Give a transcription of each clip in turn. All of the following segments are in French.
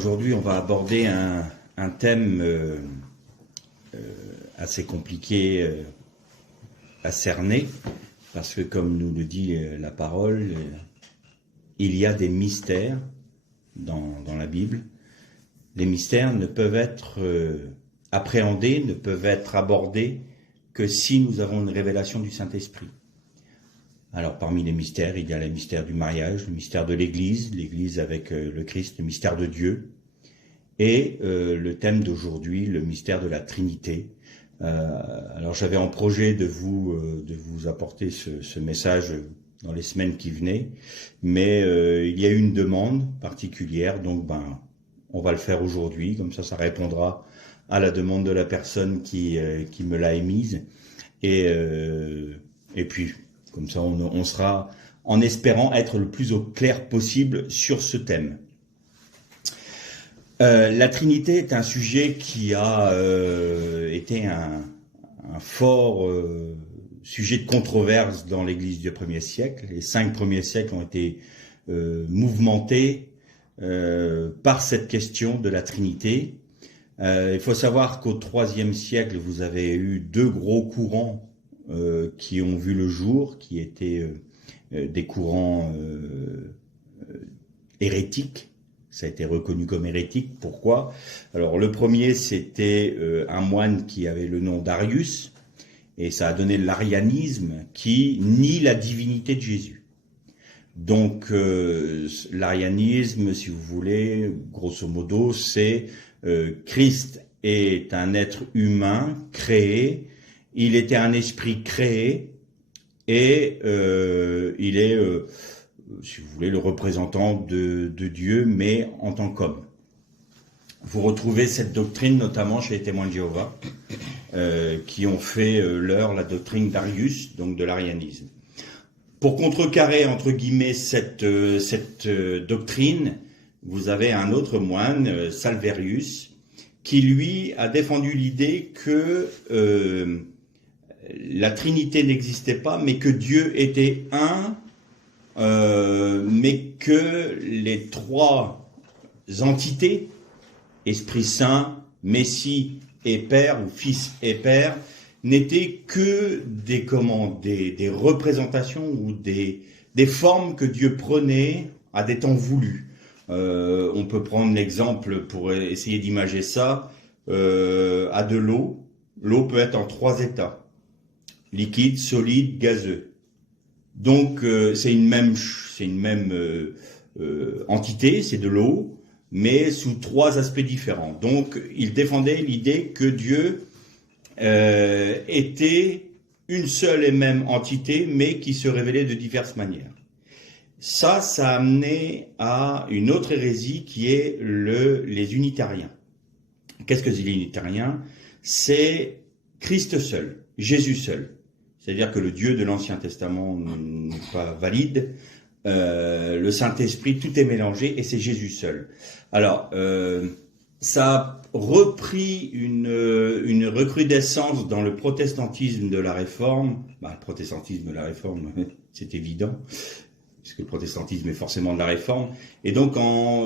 aujourd'hui, on va aborder un thème assez compliqué à cerner, parce que comme nous le dit la parole, il y a des mystères dans la Bible. Les mystères ne peuvent être appréhendés, ne peuvent être abordés que si nous avons une révélation du Saint-Esprit. Alors parmi les mystères, il y a le mystère du mariage, le mystère de l'Église, l'Église avec le Christ, le mystère de Dieu, et le thème d'aujourd'hui, le mystère de la Trinité. Alors j'avais en projet de vous apporter ce message dans les semaines qui venaient, mais il y a eu une demande particulière, donc on va le faire aujourd'hui, comme ça répondra à la demande de la personne qui me l'a émise, et puis comme ça on sera en espérant être le plus au clair possible sur ce thème. La Trinité est un sujet qui a été un fort sujet de controverse dans l'Église du 1er siècle. Les 5 premiers siècles ont été mouvementés par cette question de la Trinité. Il faut savoir qu'au 3e siècle, vous avez eu 2 gros courants qui ont vu le jour, qui étaient des courants hérétiques. Ça a été reconnu comme hérétique. Pourquoi? Alors le premier, c'était un moine qui avait le nom d'Arius, et ça a donné l'arianisme qui nie la divinité de Jésus. Donc l'arianisme, si vous voulez, grosso modo, c'est Christ est un être humain créé, il était un esprit créé, et il est, si vous voulez, le représentant de Dieu, mais en tant qu'homme. Vous retrouvez cette doctrine notamment chez les témoins de Jéhovah, qui ont fait la doctrine d'Arius, donc de l'arianisme. Pour contrecarrer, entre guillemets, cette doctrine, vous avez un autre moine, Salverius, qui lui a défendu l'idée que la Trinité n'existait pas, mais que Dieu était un, mais que les 3 entités, Esprit Saint, Messie et Père, ou Fils et Père, n'étaient que des représentations ou des formes que Dieu prenait à des temps voulus. On peut prendre l'exemple, pour essayer d'imager ça, à de l'eau. L'eau peut être en 3 états: liquide, solide, gazeux. Donc c'est une même entité, c'est de l'eau, mais sous 3 aspects différents. Donc il défendait l'idée que Dieu était une seule et même entité, mais qui se révélait de diverses manières. Ça a amené à une autre hérésie qui est les unitariens. Qu'est-ce que les unitariens? C'est Christ seul, Jésus seul. C'est-à-dire que le Dieu de l'Ancien Testament n'est pas valide, le Saint-Esprit, tout est mélangé, et c'est Jésus seul. Alors, ça a repris une recrudescence dans le protestantisme de la Réforme. Le protestantisme de la Réforme, c'est évident, puisque le protestantisme est forcément de la Réforme. Et donc,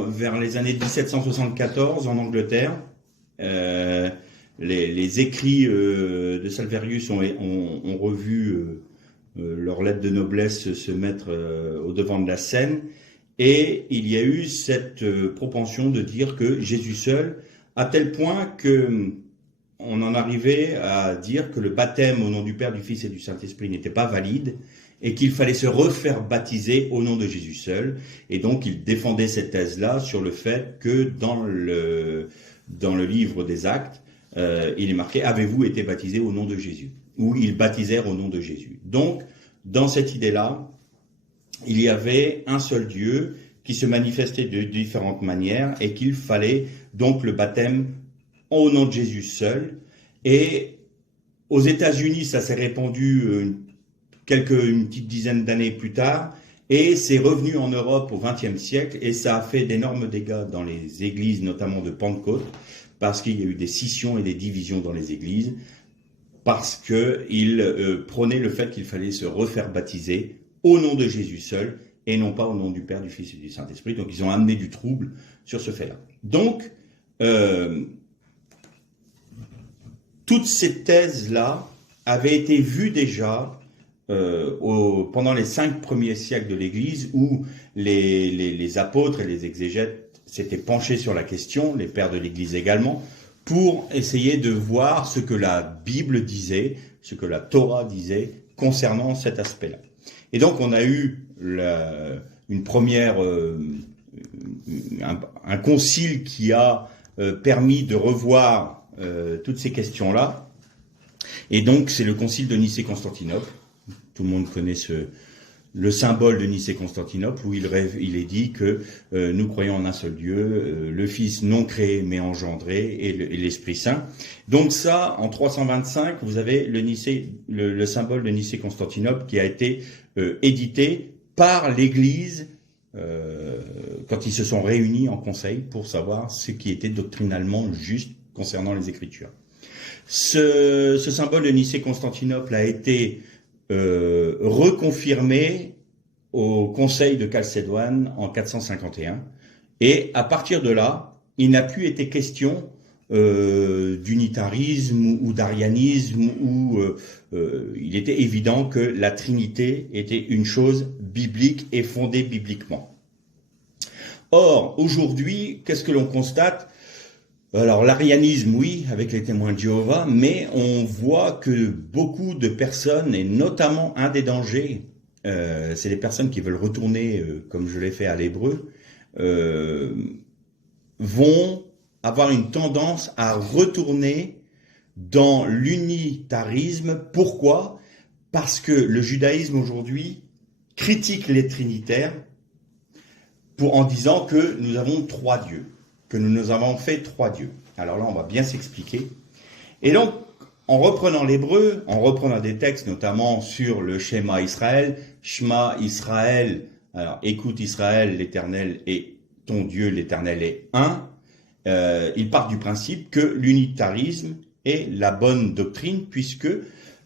vers les années 1774, en Angleterre, les écrits de Salverius ont revu leur lettre de noblesse se mettre au devant de la scène, et il y a eu cette propension de dire que Jésus seul, à tel point que on en arrivait à dire que le baptême au nom du Père, du Fils et du Saint-Esprit n'était pas valide, et qu'il fallait se refaire baptiser au nom de Jésus seul. Et donc il défendait cette thèse-là sur le fait que dans le livre des Actes, il est marqué « Avez-vous été baptisés au nom de Jésus ?» ou « Ils baptisèrent au nom de Jésus ». Donc, dans cette idée-là, il y avait un seul Dieu qui se manifestait de différentes manières, et qu'il fallait donc le baptême au nom de Jésus seul. Et aux États-Unis, ça s'est répandu une petite dizaine d'années plus tard, et c'est revenu en Europe au XXe siècle, et ça a fait d'énormes dégâts dans les églises, notamment de Pentecôte, parce qu'il y a eu des scissions et des divisions dans les églises, parce qu'ils prônaient le fait qu'il fallait se refaire baptiser au nom de Jésus seul, et non pas au nom du Père, du Fils et du Saint-Esprit. Donc ils ont amené du trouble sur ce fait-là. Donc, toutes ces thèses-là avaient été vues déjà pendant les 5 premiers siècles de l'Église, où les apôtres et les exégètes s'étaient penchés sur la question, les pères de l'Église également, pour essayer de voir ce que la Bible disait, ce que la Torah disait concernant cet aspect-là. Et donc on a eu une première, un concile qui a permis de revoir toutes ces questions-là. Et donc c'est le concile de Nicée-Constantinople. Tout le monde connaît le symbole de Nicée-Constantinople, où il est dit que nous croyons en un seul Dieu, le Fils non créé mais engendré, et l'Esprit Saint. Donc ça, en 325, vous avez le symbole de Nicée-Constantinople qui a été édité par l'Église quand ils se sont réunis en conseil pour savoir ce qui était doctrinalement juste concernant les Écritures. Ce symbole de Nicée-Constantinople a été reconfirmé au Conseil de Chalcédoine en 451, et à partir de là, il n'a plus été question d'unitarisme ou d'arianisme, où il était évident que la Trinité était une chose biblique et fondée bibliquement. Or, aujourd'hui, qu'est-ce que l'on constate ? Alors l'arianisme, oui, avec les témoins de Jéhovah, mais on voit que beaucoup de personnes, et notamment un des dangers, c'est les personnes qui veulent retourner, comme je l'ai fait à l'hébreu, vont avoir une tendance à retourner dans l'unitarisme. Pourquoi ? Parce que le judaïsme aujourd'hui critique les trinitaires en disant que nous avons 3 dieux, que nous avons fait 3 dieux. Alors là, on va bien s'expliquer. Et donc, en reprenant l'hébreu, en reprenant des textes, notamment sur le schéma Israël, Shema Israël, alors écoute Israël, l'Éternel est ton Dieu, l'Éternel est un, il part du principe que l'unitarisme est la bonne doctrine, puisque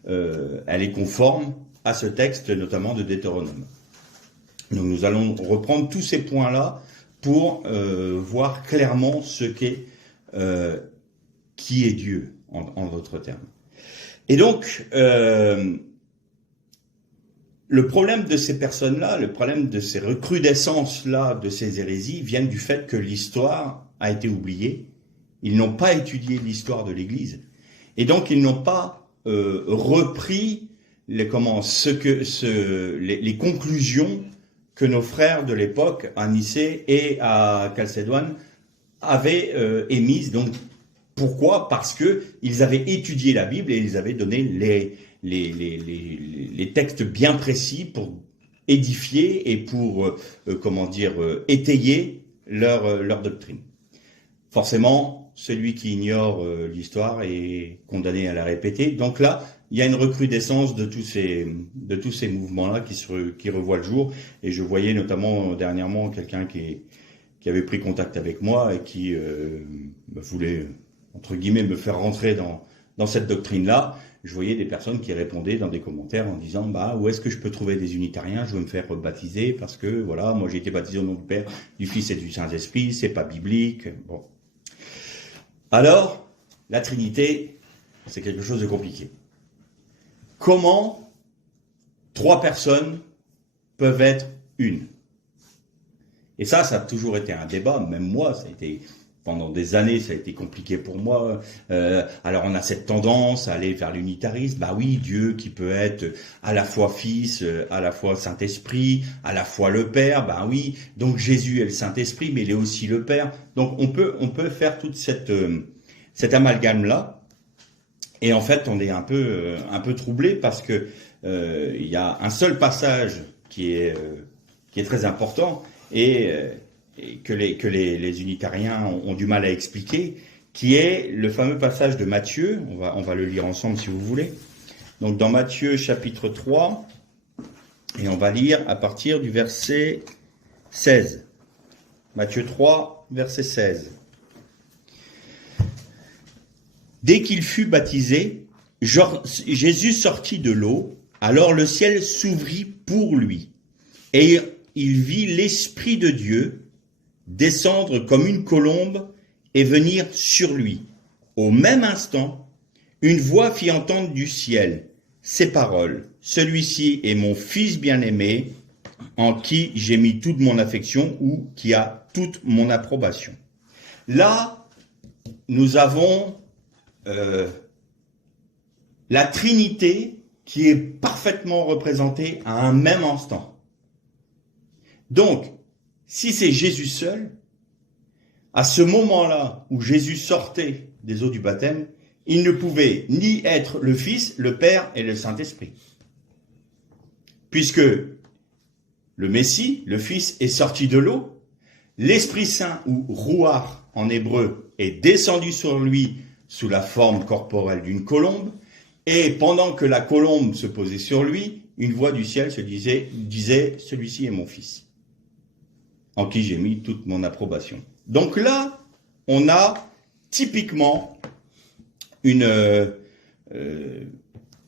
elle est conforme à ce texte, notamment de Deutéronome. Donc nous allons reprendre tous ces points-là pour voir clairement ce qu'est, qui est Dieu, en d'autres termes. Et donc, le problème de ces personnes-là, le problème de ces recrudescences-là, de ces hérésies, viennent du fait que l'histoire a été oubliée. Ils n'ont pas étudié l'histoire de l'Église. Et donc, ils n'ont pas repris les conclusions que nos frères de l'époque, à Nicée et à Chalcédoine, avaient émises. Donc, pourquoi ? Parce que ils avaient étudié la Bible et ils avaient donné les textes bien précis pour édifier et pour, étayer leur doctrine. Forcément, celui qui ignore l'histoire est condamné à la répéter. Donc là, il y a une recrudescence de tous ces mouvements-là qui revoient le jour. Et je voyais notamment dernièrement quelqu'un qui avait pris contact avec moi et qui voulait, entre guillemets, me faire rentrer dans cette doctrine-là. Je voyais des personnes qui répondaient dans des commentaires en disant où est-ce que je peux trouver des unitariens, je veux me faire baptiser parce que voilà, moi j'ai été baptisé au nom du Père, du Fils et du Saint-Esprit, c'est pas biblique. Bon. Alors, la Trinité, c'est quelque chose de compliqué. Comment 3 personnes peuvent être une ? Et ça a toujours été un débat, même moi, ça a été pendant des années, ça a été compliqué pour moi. Alors on a cette tendance à aller vers l'unitarisme. Bah oui, Dieu qui peut être à la fois Fils, à la fois Saint-Esprit, à la fois le Père. Bah oui, donc Jésus est le Saint-Esprit, mais il est aussi le Père. Donc on peut faire toute cet amalgame-là. Et en fait, on est un peu troublé parce que il y a un seul passage qui est très important et que les unitariens ont du mal à expliquer, qui est le fameux passage de Matthieu. On va le lire ensemble si vous voulez. Donc dans Matthieu chapitre 3, et on va lire à partir du verset 16. Matthieu 3, verset 16. Dès qu'il fut baptisé, Jésus sortit de l'eau, alors le ciel s'ouvrit pour lui. Et il vit l'Esprit de Dieu descendre comme une colombe et venir sur lui. Au même instant, une voix fit entendre du ciel ces paroles. Celui-ci est mon fils bien-aimé, en qui j'ai mis toute mon affection ou qui a toute mon approbation. Là, nous avons la Trinité qui est parfaitement représentée à un même instant. Donc, si c'est Jésus seul, à ce moment-là où Jésus sortait des eaux du baptême, il ne pouvait ni être le Fils, le Père et le Saint-Esprit. Puisque le Messie, le Fils, est sorti de l'eau, l'Esprit Saint, ou Ruach en hébreu, est descendu sur lui sous la forme corporelle d'une colombe, et pendant que la colombe se posait sur lui, une voix du ciel se disait « Celui-ci est mon Fils, en qui j'ai mis toute mon approbation ». Donc là, on a typiquement une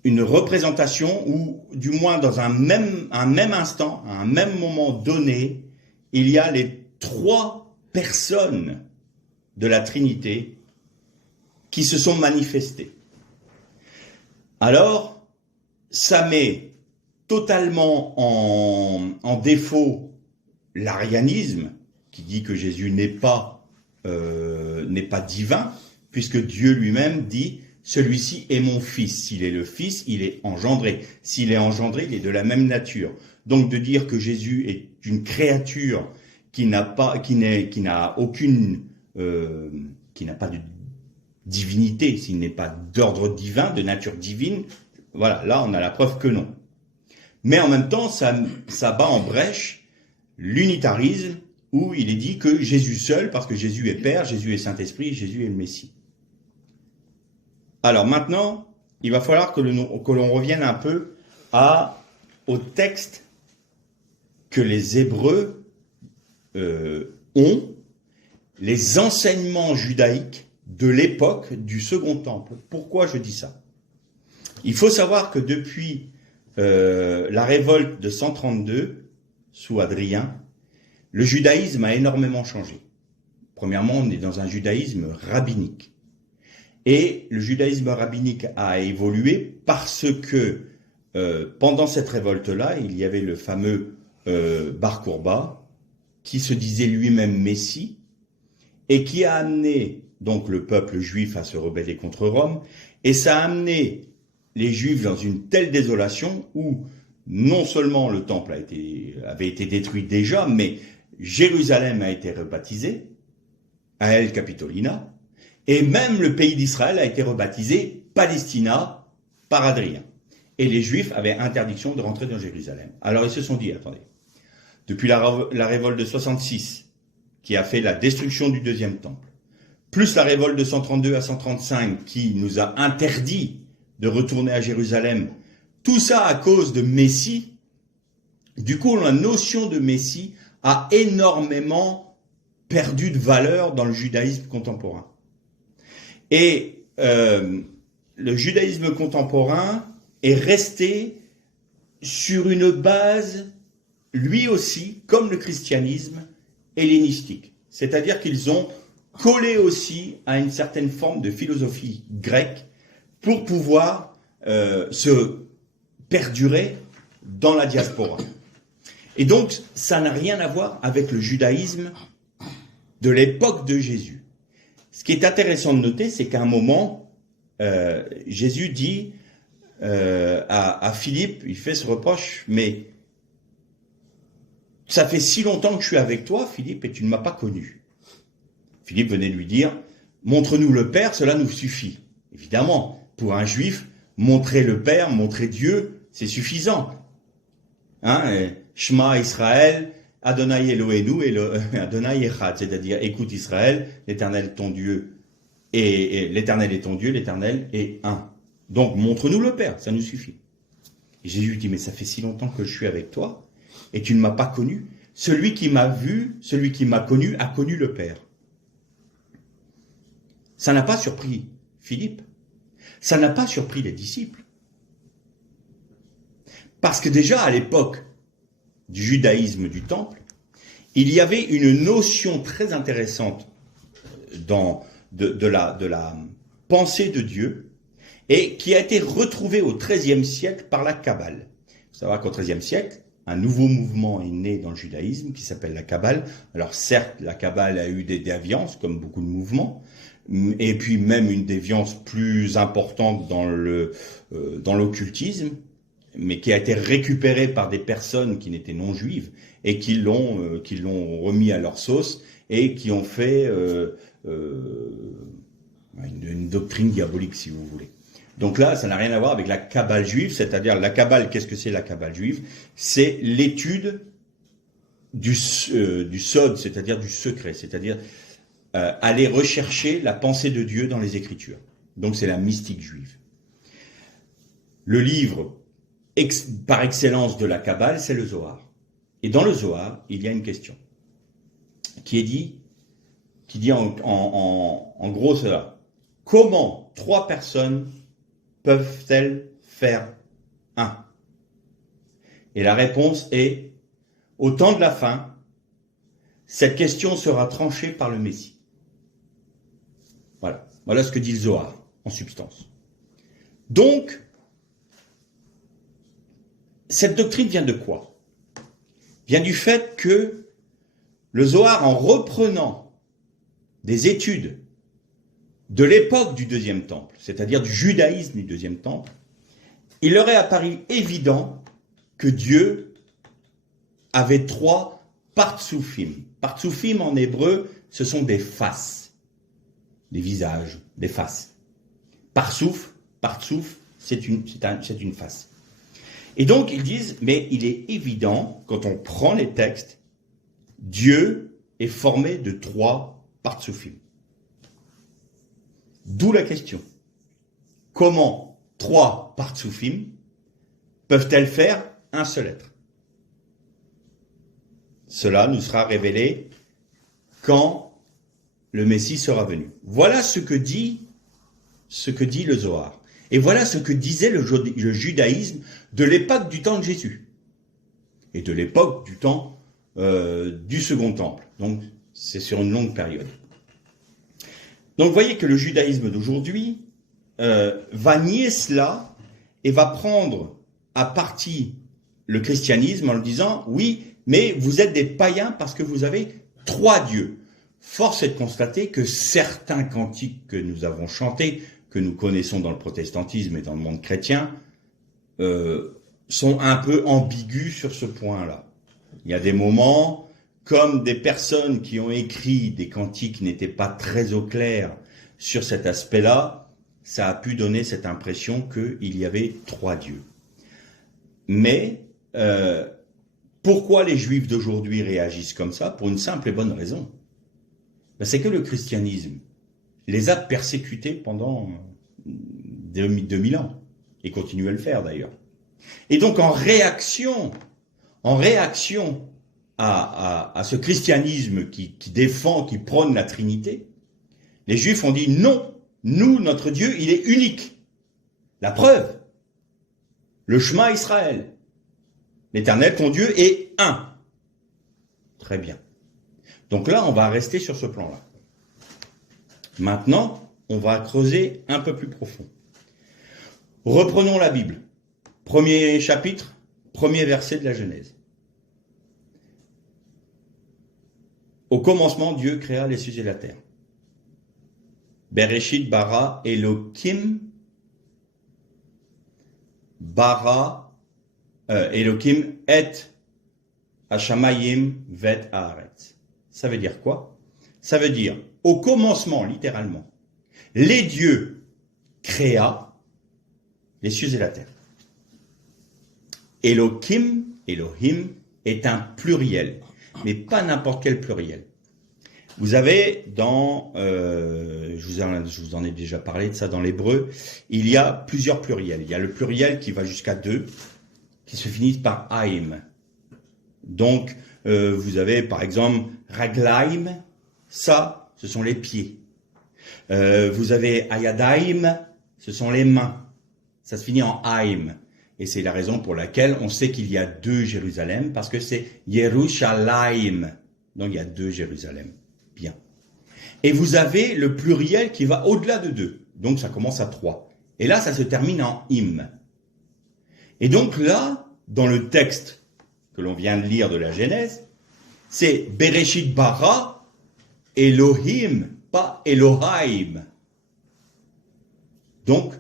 représentation où, du moins dans un même instant, à un même moment donné, il y a les trois personnes de la Trinité qui se sont manifestées. Alors, ça met totalement en défaut l'arianisme, qui dit que Jésus n'est pas divin, puisque Dieu lui-même dit « Celui-ci est mon fils ». S'il est le fils, il est engendré. S'il est engendré, il est de la même nature. Donc de dire que Jésus est une créature qui n'a pas de divinité, s'il n'est pas d'ordre divin, de nature divine, voilà, là on a la preuve que non. Mais en même temps, ça bat en brèche l'unitarisme, où il est dit que Jésus seul, parce que Jésus est Père, Jésus est Saint-Esprit, Jésus est le Messie. Alors maintenant, il va falloir que l'on revienne un peu au texte que les Hébreux ont, les enseignements judaïques de l'époque du Second Temple. Pourquoi je dis ça? Il faut savoir que depuis la révolte de 132, sous Hadrien, le judaïsme a énormément changé. Premièrement, on est dans un judaïsme rabbinique. Et le judaïsme rabbinique a évolué parce que pendant cette révolte-là, il y avait le fameux Bar Kourba, qui se disait lui-même Messie, et qui a amené donc le peuple juif à se rebeller contre Rome, et ça a amené les Juifs dans une telle désolation où non seulement le temple avait été détruit déjà, mais Jérusalem a été rebaptisée, El Capitolina, et même le pays d'Israël a été rebaptisé Palestina par Hadrien. Et les Juifs avaient interdiction de rentrer dans Jérusalem. Alors ils se sont dit, attendez, depuis la révolte de 66, qui a fait la destruction du deuxième temple, plus la révolte de 132 à 135, qui nous a interdit de retourner à Jérusalem, tout ça à cause de Messie. Du coup, la notion de Messie a énormément perdu de valeur dans le judaïsme contemporain. Et le judaïsme contemporain est resté sur une base, lui aussi, comme le christianisme, hellénistique. C'est-à-dire qu'ils ont collé aussi à une certaine forme de philosophie grecque pour pouvoir se perdurer dans la diaspora. Et donc, ça n'a rien à voir avec le judaïsme de l'époque de Jésus. Ce qui est intéressant de noter, c'est qu'à un moment, Jésus dit à Philippe, il fait ce reproche, mais ça fait si longtemps que je suis avec toi, Philippe, et tu ne m'as pas connu. Philippe venait de lui dire, montre-nous le Père, cela nous suffit. Évidemment, pour un juif, montrer le Père, montrer Dieu, c'est suffisant. Shema Israël, Adonai Eloheinu, Adonai Echad, c'est-à-dire écoute Israël, l'Éternel ton Dieu, et l'Éternel est ton Dieu, l'Éternel est un. Donc montre-nous le Père, ça nous suffit. Et Jésus dit, mais ça fait si longtemps que je suis avec toi, et tu ne m'as pas connu. Celui qui m'a vu, celui qui m'a connu, a connu le Père. Ça n'a pas surpris Philippe. Ça n'a pas surpris les disciples. Parce que déjà à l'époque du judaïsme du temple, il y avait une notion très intéressante de la pensée de Dieu et qui a été retrouvée au XIIIe siècle par la Kabbale. Il faut savoir qu'au XIIIe siècle, un nouveau mouvement est né dans le judaïsme qui s'appelle la Kabbale. Alors certes, la Kabbale a eu des déviances, comme beaucoup de mouvements, et puis même une déviance plus importante dans l'occultisme, mais qui a été récupérée par des personnes qui n'étaient non juives et qui l'ont remis à leur sauce et qui ont fait une doctrine diabolique, si vous voulez. Donc là, ça n'a rien à voir avec la Kabbale juive, c'est-à-dire la Kabbale, qu'est-ce que c'est la Kabbale juive? C'est l'étude du sod, c'est-à-dire du secret, c'est-à-dire aller rechercher la pensée de Dieu dans les Écritures. Donc c'est la mystique juive. Le livre par excellence de la Kabbale, c'est le Zohar. Et dans le Zohar, il y a une question qui dit en gros cela. Comment 3 personnes peuvent-elles faire un? Et la réponse est, au temps de la fin, cette question sera tranchée par le Messie. Voilà. Voilà ce que dit le Zohar, en substance. Donc, cette doctrine vient de quoi? Vient du fait que le Zohar, en reprenant des études de l'époque du Deuxième Temple, c'est-à-dire du judaïsme du Deuxième Temple, il leur est apparu évident que Dieu avait 3 partsoufim. Partsoufim en hébreu, ce sont des faces, des visages, des faces. Partsouf, c'est une face. Et donc ils disent, mais il est évident, quand on prend les textes, Dieu est formé de 3 partsoufim. D'où la question. Comment 3 partsoufim peuvent-elles faire un seul être? Cela nous sera révélé quand le Messie sera venu. Voilà ce que dit le Zohar. Et voilà ce que disait le judaïsme de l'époque du temps de Jésus. Et de l'époque du temps du Second Temple. Donc, c'est sur une longue période. Donc, vous voyez que le judaïsme d'aujourd'hui va nier cela et va prendre à partie le christianisme en le disant, oui, mais vous êtes des païens parce que vous avez 3 dieux. Force est de constater que certains cantiques que nous avons chantés, que nous connaissons dans le protestantisme et dans le monde chrétien, sont un peu ambigus sur ce point-là. Il y a des moments, comme des personnes qui ont écrit des cantiques n'étaient pas très au clair sur cet aspect-là, ça a pu donner cette impression qu'il y avait 3 dieux. Mais pourquoi les Juifs d'aujourd'hui réagissent comme ça? Pour une simple et bonne raison. C'est que le christianisme les a persécutés pendant 2000 ans, et continue à le faire d'ailleurs. Et donc en réaction à ce christianisme qui défend, qui prône la Trinité, les Juifs ont dit non, nous, notre Dieu, il est unique. La preuve, le Shema Israël, l'Éternel, ton Dieu, est un. Très bien. Donc là, on va rester sur ce plan-là. Maintenant, on va creuser un peu plus profond. Reprenons la Bible. Premier chapitre, premier verset de la Genèse. Au commencement, Dieu créa les cieux et la terre. Bereshit bara Elohim Elohim et Hashamayim vet haaretz. Ça veut dire quoi? Ça veut dire, au commencement, littéralement, les dieux créa les cieux et la terre. Elohim est un pluriel, mais pas n'importe quel pluriel. Vous avez je vous en ai déjà parlé de ça dans l'hébreu, il y a plusieurs pluriels. Il y a le pluriel qui va jusqu'à 2, qui se finit par aim. Donc, vous avez par exemple raglaim, ça, ce sont les pieds. Vous avez ayadaim, ce sont les mains. Ça se finit en aim. Et c'est la raison pour laquelle on sait qu'il y a 2 Jérusalem, parce que c'est Yerushalayim. Donc il y a 2 Jérusalem. Bien. Et vous avez le pluriel qui va au-delà de 2. Donc ça commence à 3. Et là, ça se termine en im. Et donc là, dans le texte que l'on vient de lire de la Genèse, c'est Bereshit bara Elohim, pas Elohim. Donc,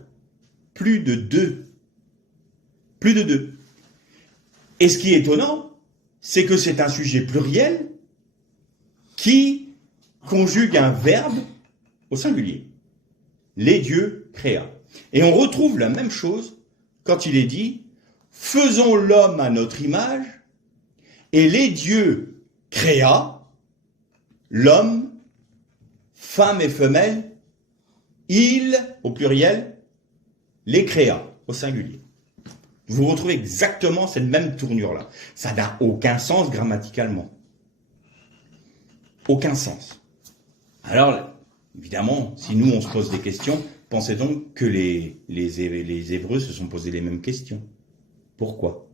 plus de 2. Plus de 2. Et ce qui est étonnant, c'est que c'est un sujet pluriel qui conjugue un verbe au singulier. Les dieux créa. Et on retrouve la même chose quand il est dit « Faisons l'homme à notre image » et les dieux créa, l'homme, femme et femelle, il, au pluriel, les créa, au singulier. Vous retrouvez exactement cette même tournure-là. Ça n'a aucun sens grammaticalement. Aucun sens. Alors, évidemment, si nous on se pose des questions, pensez donc que les Hébreux se sont posés les mêmes questions. Pourquoi?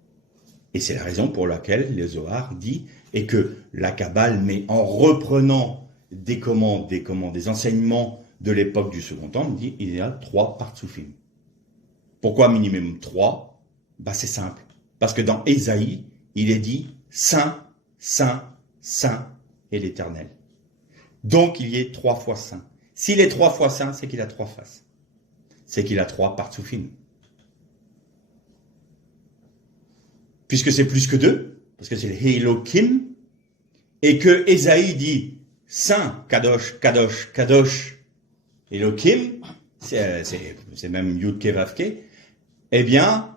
Et c'est la raison pour laquelle le Zohar dit, et que la Kabbale met en reprenant des enseignements de l'époque du Second Temple, dit il y a 3 partsoufim. Pourquoi minimum 3? C'est simple. Parce que dans Ésaïe, il est dit Saint, Saint, Saint est l'Éternel. Donc il y est 3 fois Saint. S'il est 3 fois Saint, c'est qu'il a 3 faces. C'est qu'il a 3 partsoufim. Puisque c'est plus que 2, parce que c'est le Elohim, et que Ésaïe dit Saint, Kadosh, Kadosh, Kadosh, Elohim, c'est même Yud Ke Vav Ke, eh bien,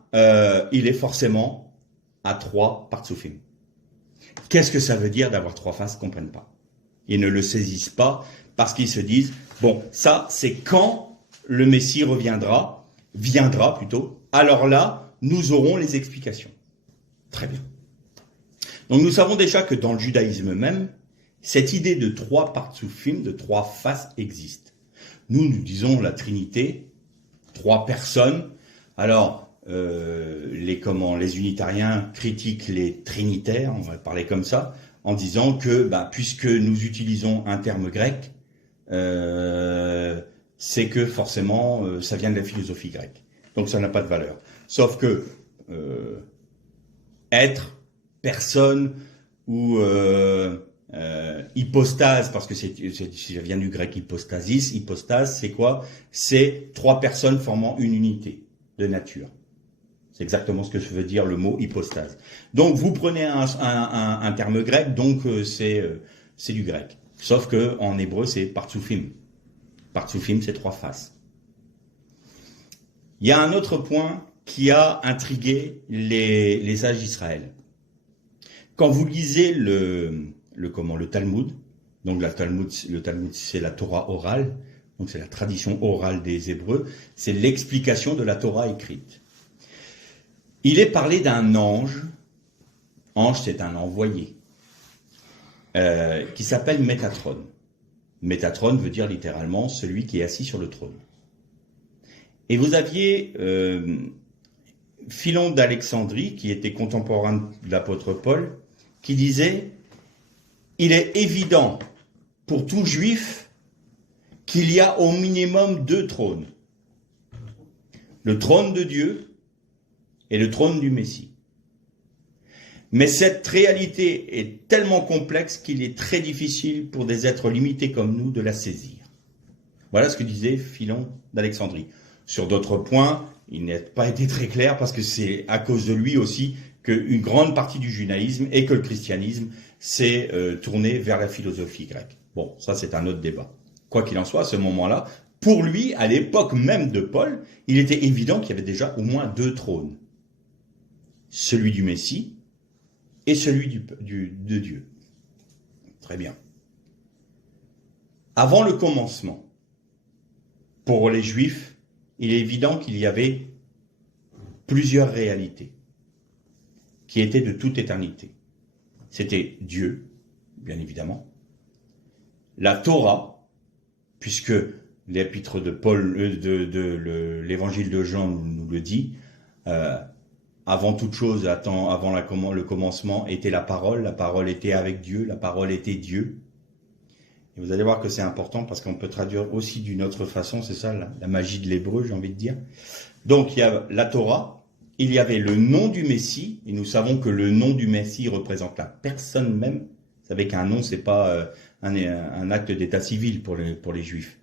il est forcément à 3 partsoufim. Qu'est-ce que ça veut dire d'avoir 3 faces? Ils ne comprennent pas. Ils ne le saisissent pas parce qu'ils se disent, bon, ça, c'est quand le Messie viendra plutôt, alors là, nous aurons les explications. Très bien. Donc nous savons déjà que dans le judaïsme même, cette idée de 3 partsoufim, de 3 faces existe. Nous disons la Trinité, 3 personnes. Alors, les unitariens critiquent les trinitaires, on va parler comme ça, en disant que puisque nous utilisons un terme grec, c'est que forcément ça vient de la philosophie grecque. Donc ça n'a pas de valeur. Sauf que être, personne ou hypostase, parce que ça vient du grec hypostasis, hypostase, c'est quoi? C'est 3 personnes formant une unité de nature. C'est exactement ce que veut dire le mot hypostase. Donc vous prenez un terme grec, donc c'est du grec. Sauf que en hébreu c'est partsoufim. Partsoufim, c'est 3 faces. Il y a un autre point qui a intrigué les sages d'Israël. Quand vous lisez le Talmud, donc le Talmud c'est la Torah orale, donc c'est la tradition orale des Hébreux, c'est l'explication de la Torah écrite. Il est parlé d'un ange, c'est un envoyé, qui s'appelle Métatron. Métatron veut dire littéralement celui qui est assis sur le trône. Et vous aviez Philon d'Alexandrie, qui était contemporain de l'apôtre Paul, qui disait « Il est évident pour tout juif qu'il y a au minimum 2 trônes. Le trône de Dieu et le trône du Messie. Mais cette réalité est tellement complexe qu'il est très difficile pour des êtres limités comme nous de la saisir. » Voilà ce que disait Philon d'Alexandrie. Sur d'autres points, il n'a pas été très clair parce que c'est à cause de lui aussi qu'une grande partie du judaïsme et que le christianisme s'est tourné vers la philosophie grecque. Bon, ça c'est un autre débat. Quoi qu'il en soit, à ce moment-là, pour lui, à l'époque même de Paul, il était évident qu'il y avait déjà au moins 2 trônes. Celui du Messie et celui de Dieu. Très bien. Avant le commencement, pour les Juifs, il est évident qu'il y avait plusieurs réalités qui étaient de toute éternité. C'était Dieu, bien évidemment, la Torah, puisque l'épître de Paul, l'évangile de Jean nous le dit, avant toute chose, avant le commencement, était la parole était avec Dieu, la parole était Dieu. Et vous allez voir que c'est important parce qu'on peut traduire aussi d'une autre façon, c'est ça la magie de l'hébreu, j'ai envie de dire. Donc il y a la Torah, il y avait le nom du Messie, et nous savons que le nom du Messie représente la personne même. Vous savez qu'un nom, c'est pas un acte d'état civil pour les Juifs.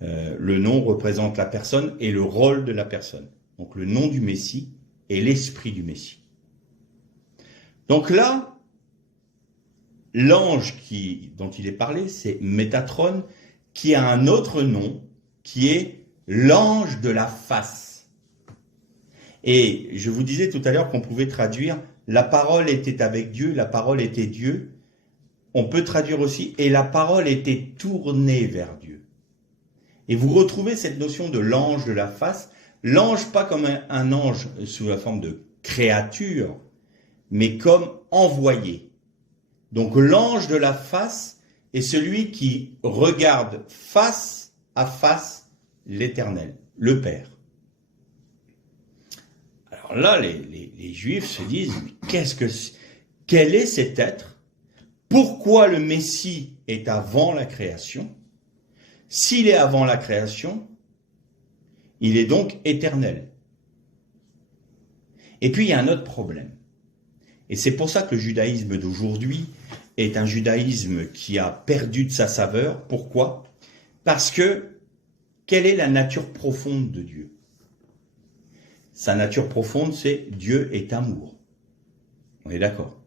Le nom représente la personne et le rôle de la personne. Donc le nom du Messie et l'esprit du Messie. Donc là, l'ange dont il est parlé, c'est Métatron, qui a un autre nom, qui est l'ange de la face. Et je vous disais tout à l'heure qu'on pouvait traduire « la parole était avec Dieu, la parole était Dieu ». On peut traduire aussi « et la parole était tournée vers Dieu ». Et vous retrouvez cette notion de l'ange de la face. L'ange, pas comme un ange sous la forme de créature, mais comme envoyé. Donc l'ange de la face est celui qui regarde face à face l'Éternel, le Père. Alors là, les Juifs se disent, quel est cet être? Pourquoi le Messie est avant la création? S'il est avant la création, il est donc éternel. Et puis il y a un autre problème. Et c'est pour ça que le judaïsme d'aujourd'hui est un judaïsme qui a perdu de sa saveur. Pourquoi? Parce que, quelle est la nature profonde de Dieu? Sa nature profonde, c'est Dieu est amour. On est d'accord?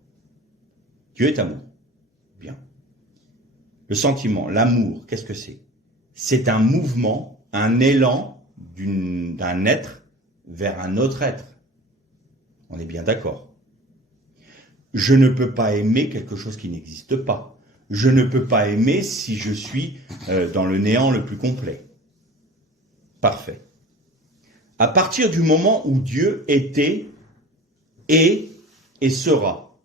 Dieu est amour. Bien. Le sentiment, l'amour, qu'est-ce que c'est? C'est un mouvement, un élan d'un être vers un autre être. On est bien d'accord. Je ne peux pas aimer quelque chose qui n'existe pas. Je ne peux pas aimer si je suis dans le néant le plus complet. Parfait. À partir du moment où Dieu était, est et sera,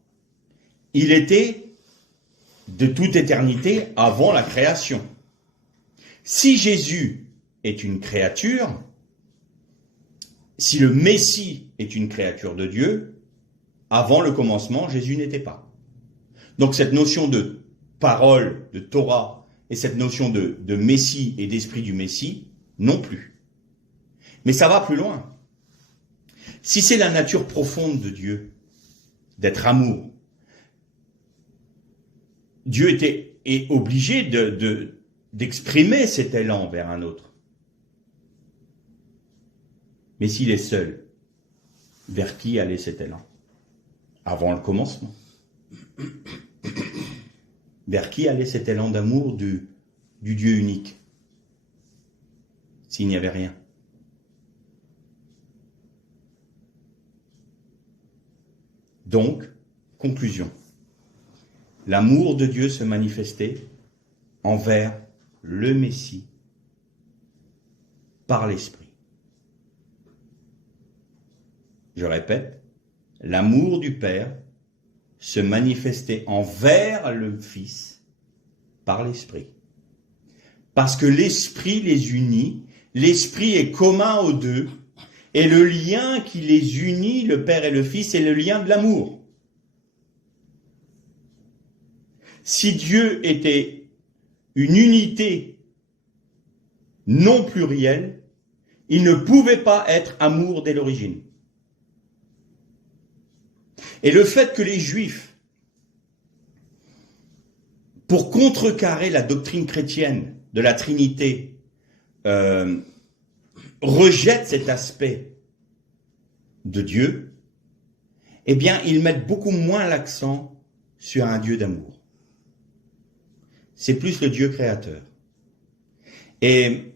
il était de toute éternité avant la création. Si Jésus est une créature, si le Messie est une créature de Dieu, avant le commencement, Jésus n'était pas. Donc cette notion de parole, de Torah, et cette notion de Messie et d'esprit du Messie, non plus. Mais ça va plus loin. Si c'est la nature profonde de Dieu, d'être amour, Dieu est obligé d'exprimer cet élan vers un autre. Mais s'il est seul, vers qui allait cet élan? Avant le commencement. Vers qui allait cet élan d'amour du Dieu unique? S'il n'y avait rien. Donc, conclusion. L'amour de Dieu se manifestait envers le Messie par l'Esprit. Je répète, l'amour du Père se manifestait envers le Fils par l'Esprit. Parce que l'Esprit les unit, l'Esprit est commun aux deux, et le lien qui les unit, le Père et le Fils, est le lien de l'amour. Si Dieu était une unité non plurielle, il ne pouvait pas être amour dès l'origine. Et le fait que les Juifs, pour contrecarrer la doctrine chrétienne de la Trinité, rejettent cet aspect de Dieu, eh bien, ils mettent beaucoup moins l'accent sur un Dieu d'amour. C'est plus le Dieu créateur. Et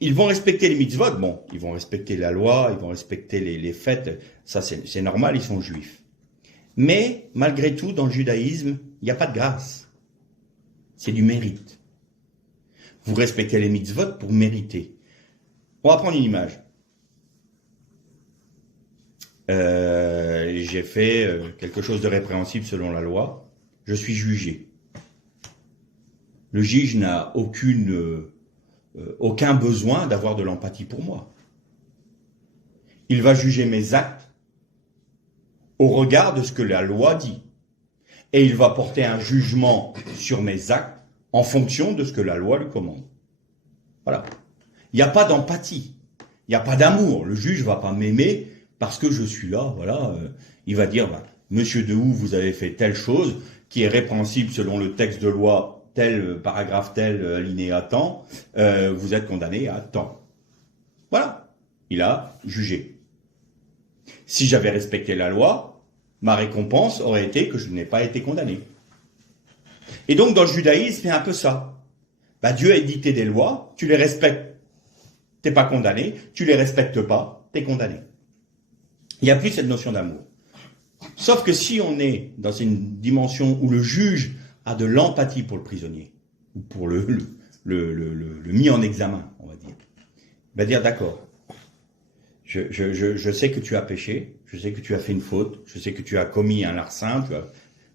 ils vont respecter les mitzvot, bon, ils vont respecter la loi, ils vont respecter les fêtes, ça c'est normal, ils sont juifs. Mais, malgré tout, dans le judaïsme, il n'y a pas de grâce. C'est du mérite. Vous respectez les mitzvot pour mériter. On va prendre une image. J'ai fait quelque chose de répréhensible selon la loi. Je suis jugé. Le juge n'a aucun besoin d'avoir de l'empathie pour moi. Il va juger mes actes au regard de ce que la loi dit. Et il va porter un jugement sur mes actes en fonction de ce que la loi lui commande. Voilà. Il n'y a pas d'empathie. Il n'y a pas d'amour. Le juge va pas m'aimer parce que je suis là. Voilà. Il va dire, Monsieur Dehoux, vous avez fait telle chose qui est répréhensible selon le texte de loi, tel paragraphe, tel alinéa tant. Vous êtes condamné à tant. Voilà. Il a jugé. Si j'avais respecté la loi, ma récompense aurait été que je n'ai pas été condamné. Et donc, dans le judaïsme, c'est un peu ça. Dieu a édicté des lois, tu les respectes, t'es pas condamné, tu les respectes pas, t'es condamné. Il n'y a plus cette notion d'amour. Sauf que si on est dans une dimension où le juge a de l'empathie pour le prisonnier, ou pour le mis en examen, on va dire, il va dire d'accord, je sais que tu as péché, je sais que tu as fait une faute, je sais que tu as commis un larcin,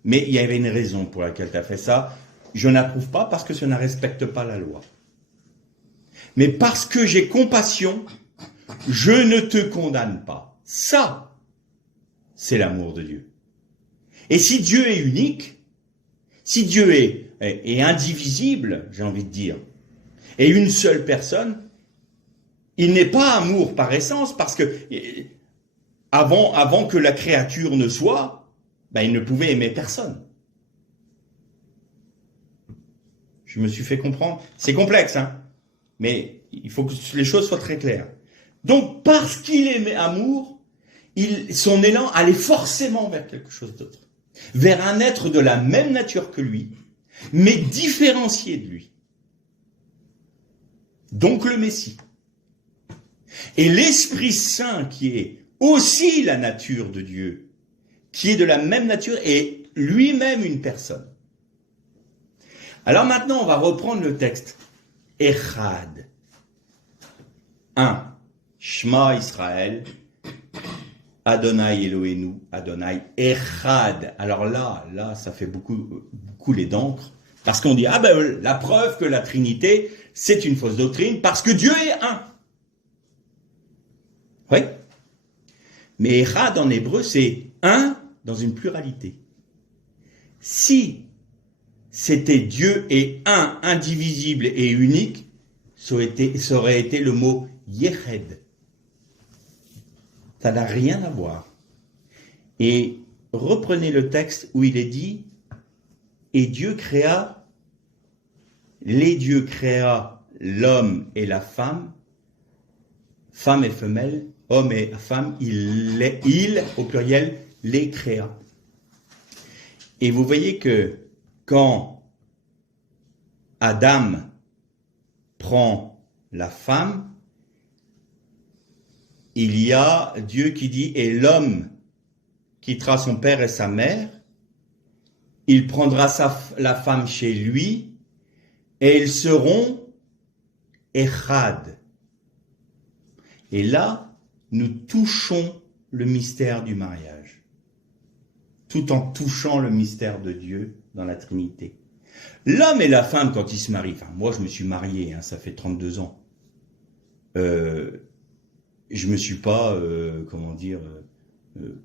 mais il y avait une raison pour laquelle tu as fait ça. Je n'approuve pas parce que ça ne respecte pas la loi. Mais parce que j'ai compassion, je ne te condamne pas. Ça, c'est l'amour de Dieu. Et si Dieu est unique, si Dieu est indivisible, j'ai envie de dire, et une seule personne, il n'est pas amour par essence parce que avant que la créature ne soit, il ne pouvait aimer personne. Je me suis fait comprendre. C'est complexe, mais il faut que les choses soient très claires. Donc, parce qu'il aimait amour, son élan allait forcément vers quelque chose d'autre. Vers un être de la même nature que lui, mais différencié de lui. Donc le Messie. Et l'Esprit Saint, qui est aussi la nature de Dieu, qui est de la même nature, est lui-même une personne. Alors maintenant, on va reprendre le texte. Echad. 1. Shema Israël. Adonai Eloheinu. Adonai Echad. Alors là, ça fait beaucoup les d'encre. Parce qu'on dit, la preuve que la Trinité, c'est une fausse doctrine, parce que Dieu est un. Oui. Mais Echad en hébreu, c'est un dans une pluralité. Si c'était Dieu et un, indivisible et unique, ça aurait été le mot Yeched. Ça n'a rien à voir. Et reprenez le texte où il est dit, et Dieu créa, l'homme et la femme et femelle, homme et femme, il, au pluriel, les créa. Et vous voyez que quand Adam prend la femme, il y a Dieu qui dit, et l'homme quittera son père et sa mère, il prendra la femme chez lui, et ils seront Echad. Et là, nous touchons le mystère du mariage, tout en touchant le mystère de Dieu dans la Trinité. L'homme et la femme, quand ils se marient, moi je me suis marié, ça fait 32 ans, je me suis pas,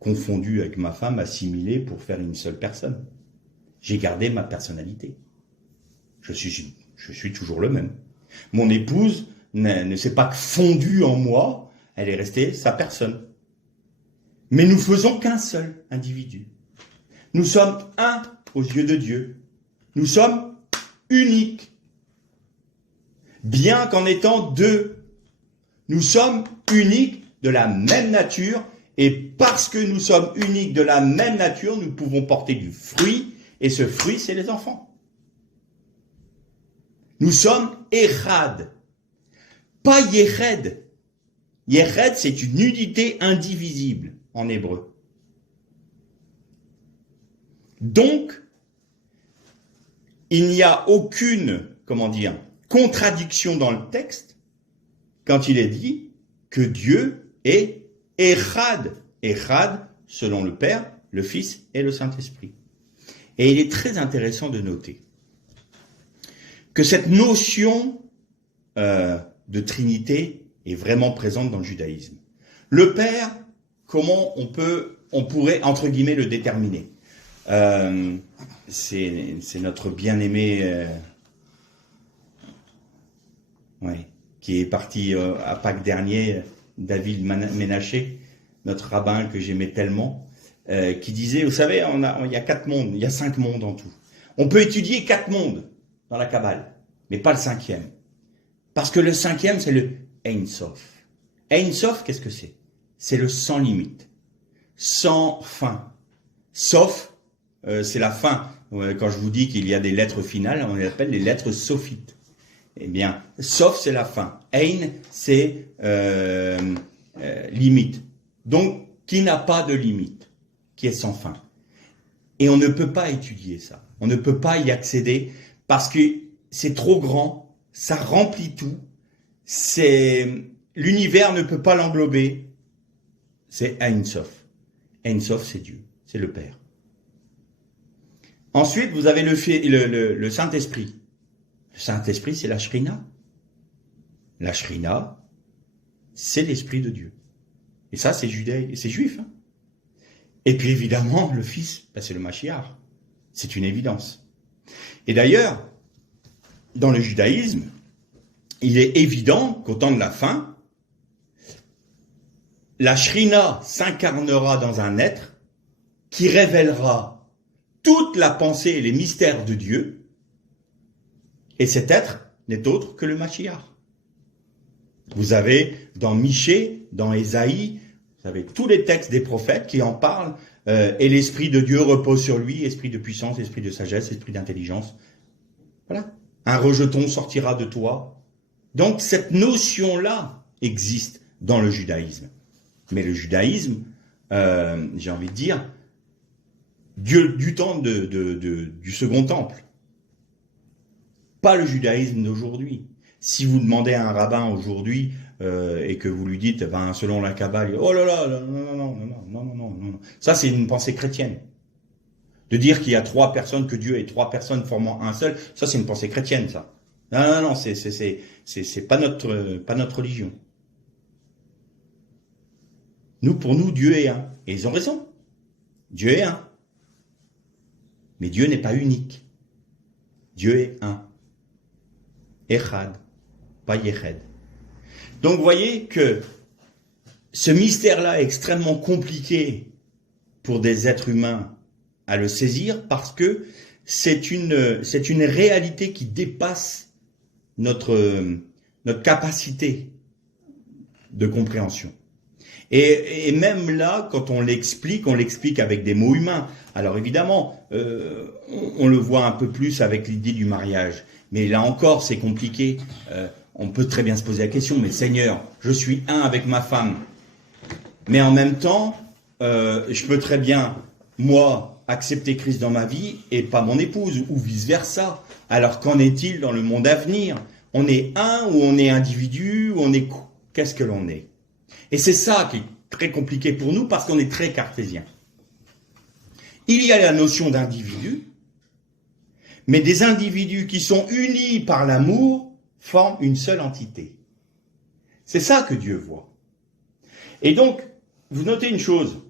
confondu avec ma femme, assimilé pour faire une seule personne. J'ai gardé ma personnalité. Je suis toujours le même. Mon épouse ne s'est pas fondue en moi, elle est restée sa personne. Mais nous faisons qu'un seul individu. Nous sommes un aux yeux de Dieu. Nous sommes uniques. Bien qu'en étant deux, nous sommes uniques de la même nature, et parce que nous sommes uniques de la même nature, nous pouvons porter du fruit, et ce fruit, c'est les enfants. Nous sommes Echad, pas Yeched. Yeched, c'est une unité indivisible en hébreu. Donc, il n'y a aucune, contradiction dans le texte quand il est dit que Dieu est Echad. Echad, selon le Père, le Fils et le Saint-Esprit. Et il est très intéressant de noter que cette notion de Trinité est vraiment présente dans le judaïsme. Le Père, comment on on pourrait, entre guillemets, le déterminer. C'est notre bien-aimé qui est parti à Pâques dernier, David Ménaché, notre rabbin que j'aimais tellement, qui disait, vous savez, il y a 4 mondes, il y a 5 mondes en tout. On peut étudier 4 mondes dans la Kabbale, mais pas le 5e. Parce que le 5e, c'est le Ein Sof. Ein Sof, qu'est-ce que c'est? C'est le sans limite, sans fin. Sof, c'est la fin. Quand je vous dis qu'il y a des lettres finales, on les appelle les lettres sophites. Eh bien, Sof, c'est la fin. Ein, c'est limite. Donc, qui n'a pas de limite, qui est sans fin. Et on ne peut pas étudier ça. On ne peut pas y accéder parce que c'est trop grand, ça remplit tout. L'univers ne peut pas l'englober. C'est Ein Sof. Ein Sof, c'est Dieu, c'est le Père. Ensuite, vous avez le Saint-Esprit. Le Saint-Esprit, c'est la Shrina. La Shrina, c'est l'Esprit de Dieu. Et ça, c'est juif. Hein. Et puis évidemment, le Fils, c'est le Mashiach. C'est une évidence. Et d'ailleurs, dans le judaïsme, il est évident qu'au temps de la fin, la Shrina s'incarnera dans un être qui révélera toute la pensée et les mystères de Dieu. Et cet être n'est autre que le Mashiach. Vous avez dans Michée, dans Ésaïe, vous avez tous les textes des prophètes qui en parlent, et l'Esprit de Dieu repose sur lui, esprit de puissance, esprit de sagesse, esprit d'intelligence. Voilà. Un rejeton sortira de toi. Donc cette notion-là existe dans le judaïsme. Mais le judaïsme, j'ai envie de dire, du temps du Second Temple. Pas le judaïsme d'aujourd'hui. Si vous demandez à un rabbin aujourd'hui et que vous lui dites, selon la Kabbale, oh là là, non. Ça, c'est une pensée chrétienne. De dire qu'il y a 3 personnes, que Dieu est 3 personnes formant un seul, ça, c'est une pensée chrétienne, ça. Non, c'est pas notre religion. Pour nous, Dieu est un. Et ils ont raison. Dieu est un. Mais Dieu n'est pas unique. Dieu est un. Echad, pas Yeched. Donc, vous voyez que ce mystère-là est extrêmement compliqué pour des êtres humains à le saisir parce que c'est une réalité qui dépasse notre capacité de compréhension. Et même là, quand on l'explique avec des mots humains. Alors évidemment, on le voit un peu plus avec l'idée du mariage. Mais là encore, c'est compliqué. On peut très bien se poser la question, mais Seigneur, je suis un avec ma femme. Mais en même temps, je peux très bien, moi, accepter Christ dans ma vie et pas mon épouse, ou vice-versa. Alors qu'en est-il dans le monde à venir? On est un ou on est individu, ou on est... Qu'est-ce que l'on est? Et c'est ça qui est très compliqué pour nous parce qu'on est très cartésien. Il y a la notion d'individu, mais des individus qui sont unis par l'amour forment une seule entité. C'est ça que Dieu voit. Et donc, vous notez une chose.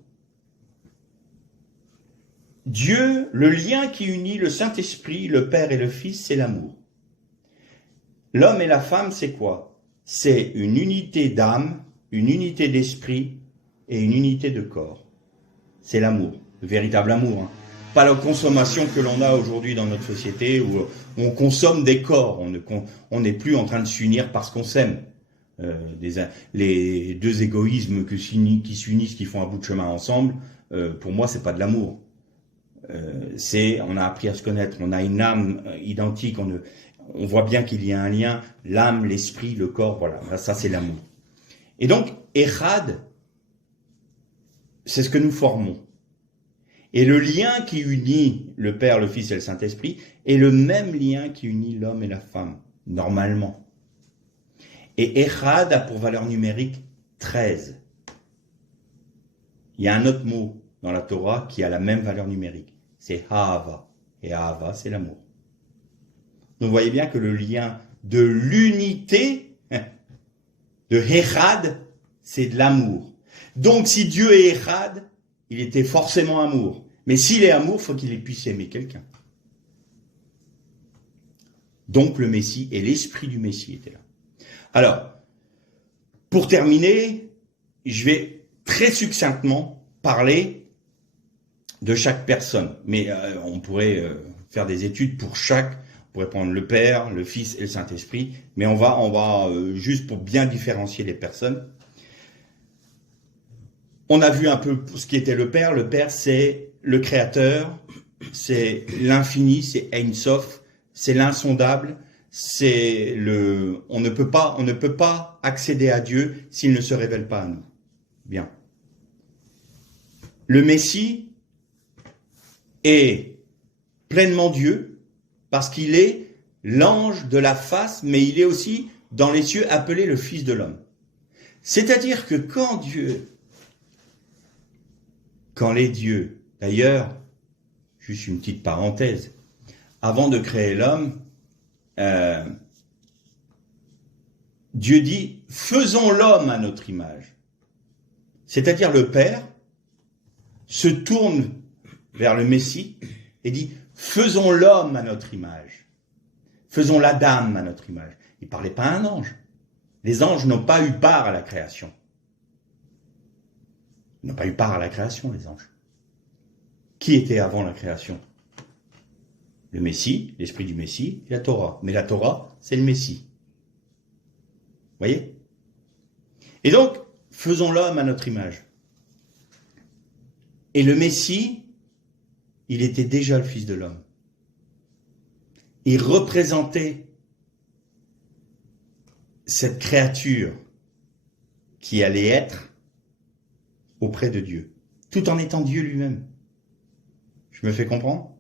Dieu, le lien qui unit le Saint-Esprit, le Père et le Fils, c'est l'amour. L'homme et la femme, c'est quoi? C'est une unité d'âme, une unité d'esprit et une unité de corps. C'est l'amour, le véritable amour. Hein. Pas la consommation que l'on a aujourd'hui dans notre société où on consomme des corps. On n'est plus en train de s'unir parce qu'on s'aime. Les deux égoïsmes qui s'unissent, qui font un bout de chemin ensemble, pour moi, c'est pas de l'amour. On a appris à se connaître, on a une âme identique, on voit bien qu'il y a un lien, l'âme, l'esprit, le corps, voilà, ça c'est l'amour. Et donc, Echad, c'est ce que nous formons. Et le lien qui unit le Père, le Fils et le Saint-Esprit est le même lien qui unit l'homme et la femme, normalement. Et Echad a pour valeur numérique 13. Il y a un autre mot dans la Torah qui a la même valeur numérique. C'est Ahava. Et Ahava, c'est l'amour. Donc vous voyez bien que le lien de l'unité, de Echad, c'est de l'amour. Donc si Dieu est Echad, il était forcément amour. Mais s'il est amour, il faut qu'il puisse aimer quelqu'un. Donc le Messie et l'esprit du Messie étaient là. Alors, pour terminer, je vais très succinctement parler de chaque personne. Mais on pourrait faire des études pour chaque. On pourrait prendre le Père, le Fils et le Saint-Esprit. Mais on va juste pour bien différencier les personnes. On a vu un peu ce qui était le Père. Le Père, c'est le Créateur, c'est l'infini, c'est Ein Sof, c'est l'insondable, c'est on ne peut pas accéder à Dieu s'il ne se révèle pas à nous. Bien. Le Messie est pleinement Dieu parce qu'il est l'ange de la face, mais il est aussi dans les cieux appelé le Fils de l'homme. C'est-à-dire que quand les dieux, d'ailleurs, juste une petite parenthèse, avant de créer l'homme, Dieu dit « faisons l'homme à notre image ». C'est-à-dire le Père se tourne vers le Messie et dit « faisons l'homme à notre image, faisons l'Adam à notre image ». Il ne parlait pas à un ange. Les anges n'ont pas eu part à la création. Ils n'ont pas eu part à la création, les anges. Qui était avant la création? Le Messie, l'esprit du Messie et la Torah. Mais la Torah, c'est le Messie. Vous voyez? Et donc, faisons l'homme à notre image. Et le Messie, il était déjà le Fils de l'homme. Il représentait cette créature qui allait être auprès de Dieu, tout en étant Dieu lui-même. Je me fais comprendre?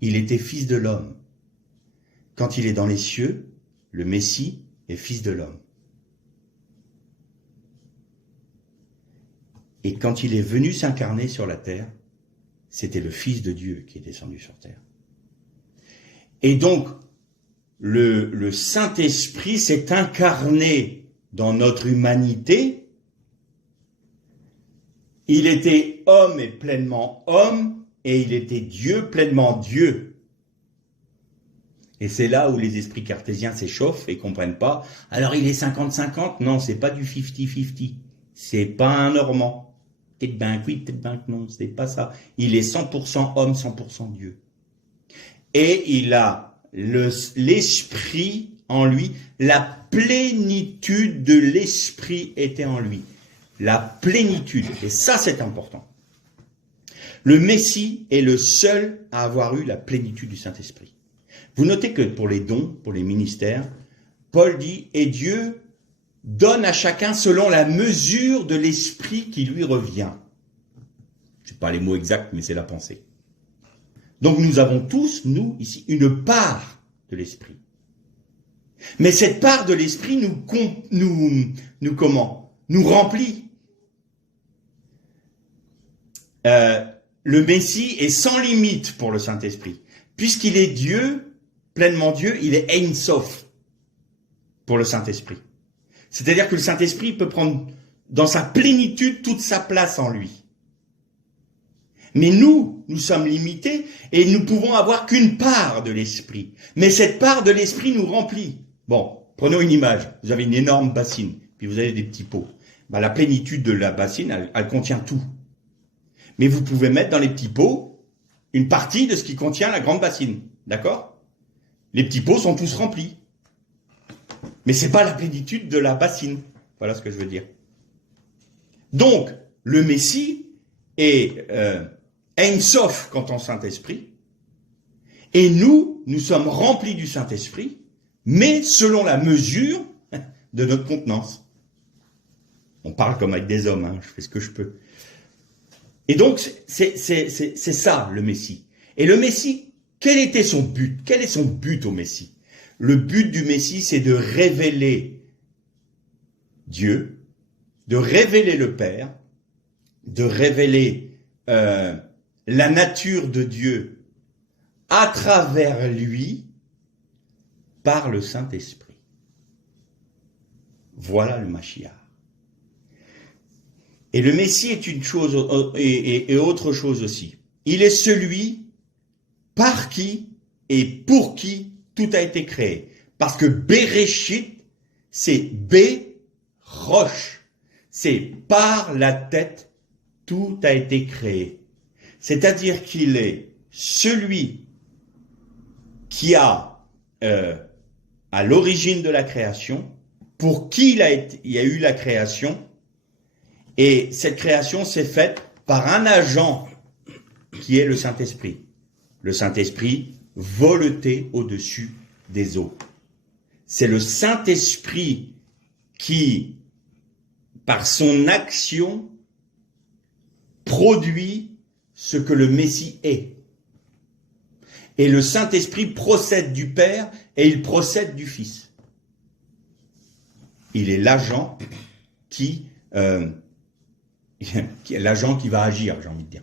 Il était Fils de l'homme. Quand il est dans les cieux, le Messie est Fils de l'homme. Et quand il est venu s'incarner sur la terre, c'était le Fils de Dieu qui est descendu sur terre. Et donc, le Saint-Esprit s'est incarné dans notre humanité. Il était homme et pleinement homme, et il était Dieu pleinement Dieu. Et c'est là où les esprits cartésiens s'échauffent et comprennent pas. Alors il est 50-50? Non, c'est pas du 50-50. C'est pas un Normand. Peut-être ben oui, peut-être ben non, c'est pas ça. Il est 100% homme, 100% Dieu. Et il a l'esprit en lui, la plénitude de l'esprit était en lui. La plénitude, et ça c'est important. Le Messie est le seul à avoir eu la plénitude du Saint-Esprit. Vous notez que pour les dons, pour les ministères, Paul dit « Et Dieu donne à chacun selon la mesure de l'esprit qui lui revient. » Je ne sais pas les mots exacts, mais c'est la pensée. Donc nous avons tous, nous, ici, une part de l'esprit. Mais cette part de l'esprit nous remplit. Le Messie est sans limite pour le Saint-Esprit. Puisqu'il est Dieu, pleinement Dieu, il est Ein Sof pour le Saint-Esprit. C'est-à-dire que le Saint-Esprit peut prendre dans sa plénitude toute sa place en lui. Mais nous sommes limités et nous pouvons avoir qu'une part de l'Esprit. Mais cette part de l'Esprit nous remplit. Bon, prenons une image. Vous avez une énorme bassine, puis vous avez des petits pots. Ben, la plénitude de la bassine, elle contient tout. Mais vous pouvez mettre dans les petits pots une partie de ce qui contient la grande bassine. D'accord? Les petits pots sont tous remplis. Mais c'est pas la plénitude de la bassine. Voilà ce que je veux dire. Donc, le Messie est Ein Sof quant au Saint-Esprit. Et nous sommes remplis du Saint-Esprit, mais selon la mesure de notre contenance. On parle comme avec des hommes, hein, je fais ce que je peux. Et donc, c'est ça, le Messie. Et le Messie, quel était son but? Quel est son but au Messie? Le but du Messie, c'est de révéler Dieu, de révéler le Père, de révéler la nature de Dieu à travers lui par le Saint-Esprit. Voilà le Mashiach. Et le Messie est une chose et autre chose aussi. Il est celui par qui et pour qui tout a été créé. Parce que Bereshit, c'est B, roche. C'est par la tête, tout a été créé. C'est-à-dire qu'il est celui qui a, à l'origine de la création, pour qui il y a eu la création, et cette création s'est faite par un agent qui est le Saint-Esprit. Le Saint-Esprit voleté au-dessus des eaux. C'est le Saint-Esprit qui, par son action, produit ce que le Messie est. Et le Saint-Esprit procède du Père et il procède du Fils. Il est l'agent qui est l'agent qui va agir, j'ai envie de dire.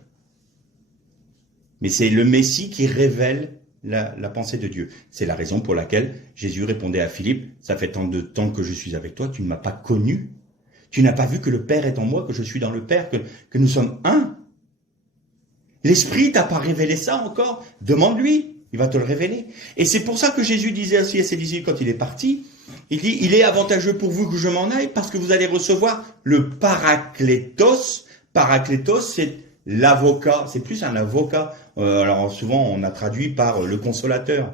Mais c'est le Messie qui révèle la pensée de Dieu. C'est la raison pour laquelle Jésus répondait à Philippe, ça fait tant de temps que je suis avec toi, tu ne m'as pas connu. Tu n'as pas vu que le Père est en moi, que je suis dans le Père, que nous sommes un. L'Esprit t'a pas révélé ça encore? Demande-lui, il va te le révéler. Et c'est pour ça que Jésus disait aussi à ses disciples quand il est parti, il dit, il est avantageux pour vous que je m'en aille parce que vous allez recevoir le Paraklétos. Paraklétos, c'est l'avocat, c'est plus un avocat. Alors souvent on a traduit par le consolateur.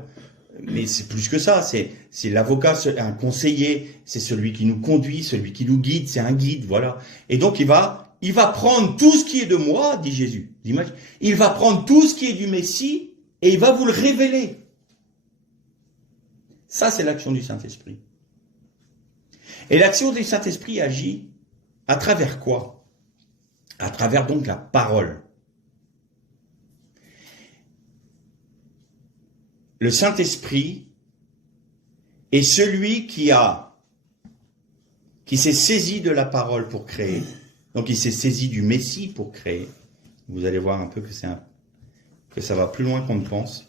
Mais c'est plus que ça, c'est l'avocat, un conseiller, c'est celui qui nous conduit, celui qui nous guide, c'est un guide, voilà. Et donc il va prendre tout ce qui est de moi, dit Jésus. Il va prendre tout ce qui est du Messie et il va vous le révéler. Ça, c'est l'action du Saint-Esprit. Et l'action du Saint-Esprit agit à travers quoi? À travers donc la parole. Le Saint-Esprit est celui qui s'est saisi de la parole pour créer. Donc il s'est saisi du Messie pour créer. Vous allez voir un peu que ça va plus loin qu'on ne pense.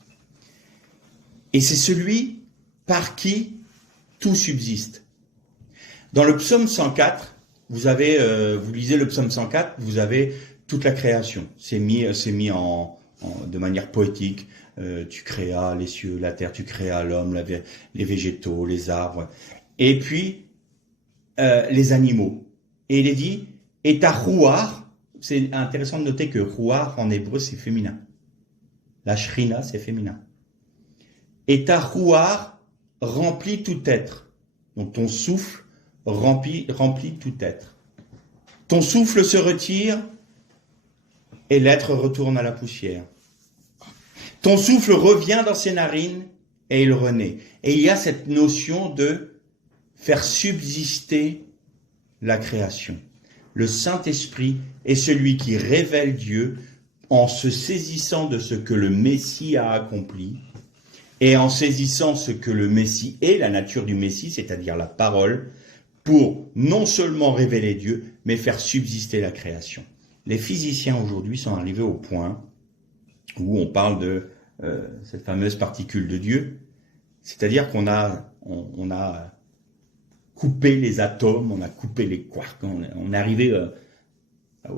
Et c'est celui par qui tout subsiste. Dans le psaume 104, vous lisez le psaume 104, vous avez toute la création. C'est mis de manière poétique. Tu créas les cieux, la terre, tu créas l'homme, les végétaux, les arbres, et puis les animaux. Et il est dit, et ta rouar, c'est intéressant de noter que rouar en hébreu c'est féminin. La shrina c'est féminin. Et ta rouar remplit tout être. Donc ton souffle remplit tout être. Ton souffle se retire et l'être retourne à la poussière. Ton souffle revient dans ses narines et il renaît. Et il y a cette notion de faire subsister la création. Le Saint-Esprit est celui qui révèle Dieu en se saisissant de ce que le Messie a accompli et en saisissant ce que le Messie est, la nature du Messie, c'est-à-dire la parole, pour non seulement révéler Dieu, mais faire subsister la création. Les physiciens aujourd'hui sont arrivés au point où on parle de cette fameuse particule de Dieu, c'est-à-dire qu'on a coupé les atomes, on a coupé les quarks, on est arrivé à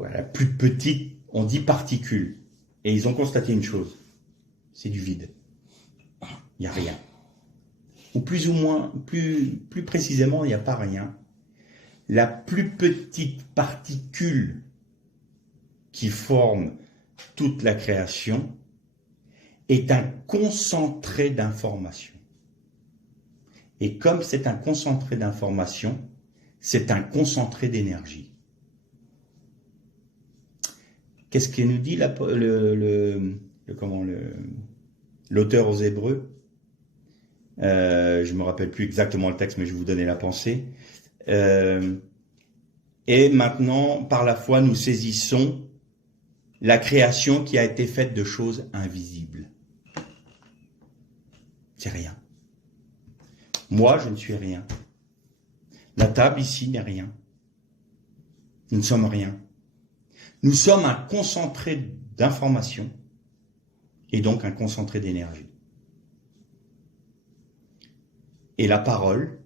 la plus petite, on dit particule, et ils ont constaté une chose, c'est du vide, il n'y a rien. Ou plus ou moins, plus précisément, il n'y a pas rien. La plus petite particule qui forme toute la création est un concentré d'informations. Et comme c'est un concentré d'informations, c'est un concentré d'énergie. Qu'est-ce qu'il nous dit l'auteur aux Hébreux? Je ne me rappelle plus exactement le texte, mais je vais vous donner la pensée. Et maintenant, par la foi, nous saisissons la création qui a été faite de choses invisibles. C'est rien. Moi, je ne suis rien. La table ici n'est rien. Nous ne sommes rien. Nous sommes un concentré d'informations et donc un concentré d'énergie. Et la parole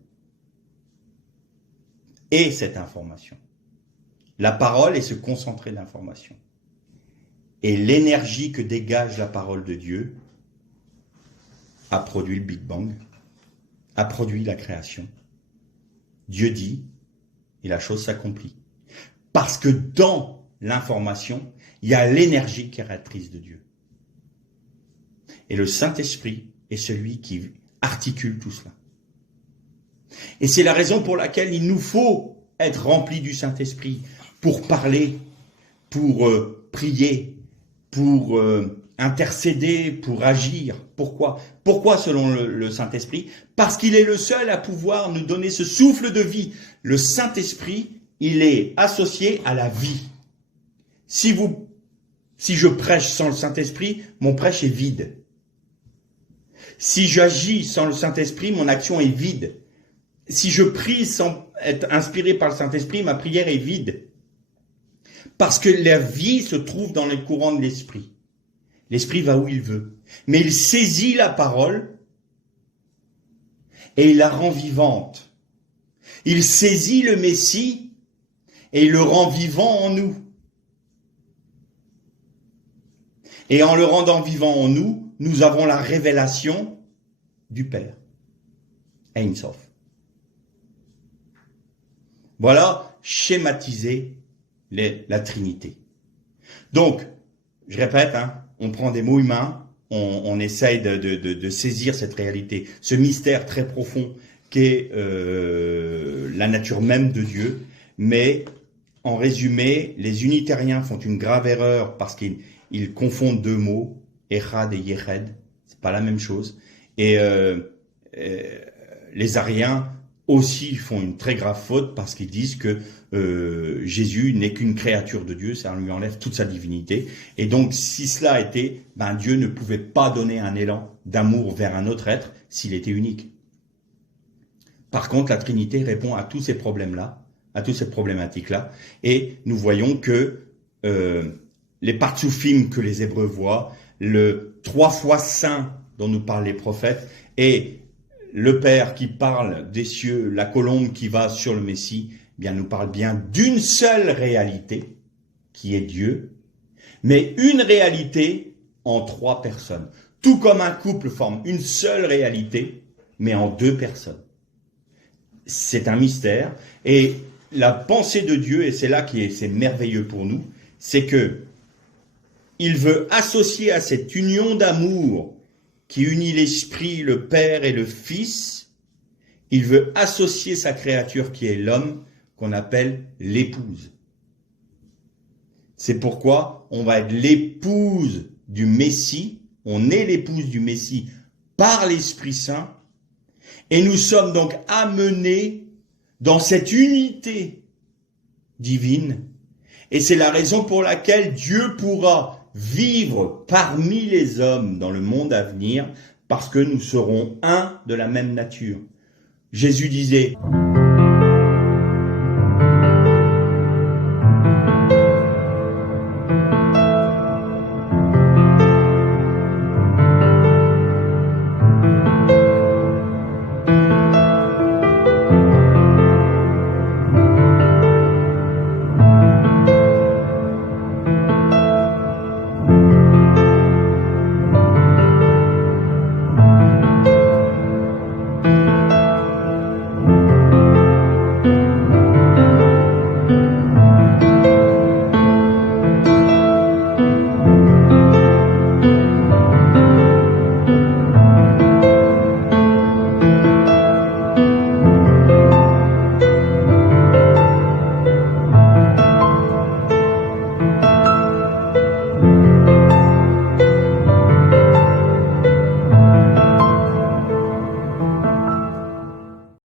est cette information. La parole est ce concentré d'information. Et l'énergie que dégage la parole de Dieu a produit le Big Bang, a produit la création. Dieu dit, et la chose s'accomplit. Parce que dans l'information, il y a l'énergie créatrice de Dieu. Et le Saint-Esprit est celui qui articule tout cela. Et c'est la raison pour laquelle il nous faut être remplis du Saint-Esprit pour parler, pour prier, pour intercéder, pour agir. Pourquoi? Pourquoi selon le Saint-Esprit? Parce qu'il est le seul à pouvoir nous donner ce souffle de vie. Le Saint-Esprit, il est associé à la vie. Si je prêche sans le Saint-Esprit, mon prêche est vide. Si j'agis sans le Saint-Esprit, mon action est vide. Si je prie sans être inspiré par le Saint-Esprit, ma prière est vide. Parce que la vie se trouve dans les courants de l'Esprit. L'Esprit va où il veut. Mais il saisit la parole et il la rend vivante. Il saisit le Messie et il le rend vivant en nous. Et en le rendant vivant en nous, nous avons la révélation du Père. Ein Sof. Voilà schématiser la Trinité. Donc, je répète, on prend des mots humains, on essaye de saisir cette réalité, ce mystère très profond qu'est la nature même de Dieu. Mais en résumé, les unitariens font une grave erreur parce qu'ils confondent deux mots, Echad et Yeched, c'est pas la même chose. Et les ariens aussi font une très grave faute parce qu'ils disent que Jésus n'est qu'une créature de Dieu, ça lui enlève toute sa divinité. Et donc, si cela était, Dieu ne pouvait pas donner un élan d'amour vers un autre être s'il était unique. Par contre, la Trinité répond à tous ces problèmes-là, à toutes ces problématiques-là, et nous voyons que les partsoufim que les Hébreux voient, le 3 fois saint dont nous parlent les prophètes, et le Père qui parle des cieux, la colombe qui va sur le Messie, nous parle bien d'une seule réalité, qui est Dieu, mais une réalité en 3 personnes. Tout comme un couple forme une seule réalité, mais en 2 personnes. C'est un mystère, et la pensée de Dieu, et c'est là c'est merveilleux pour nous, c'est que il veut associer à cette union d'amour qui unit l'Esprit, le Père et le Fils, il veut associer sa créature qui est l'homme, qu'on appelle l'épouse. C'est pourquoi on va être l'épouse du Messie, on est l'épouse du Messie par l'Esprit Saint, et nous sommes donc amenés dans cette unité divine, et c'est la raison pour laquelle Dieu pourra vivre parmi les hommes dans le monde à venir, parce que nous serons un de la même nature. Jésus disait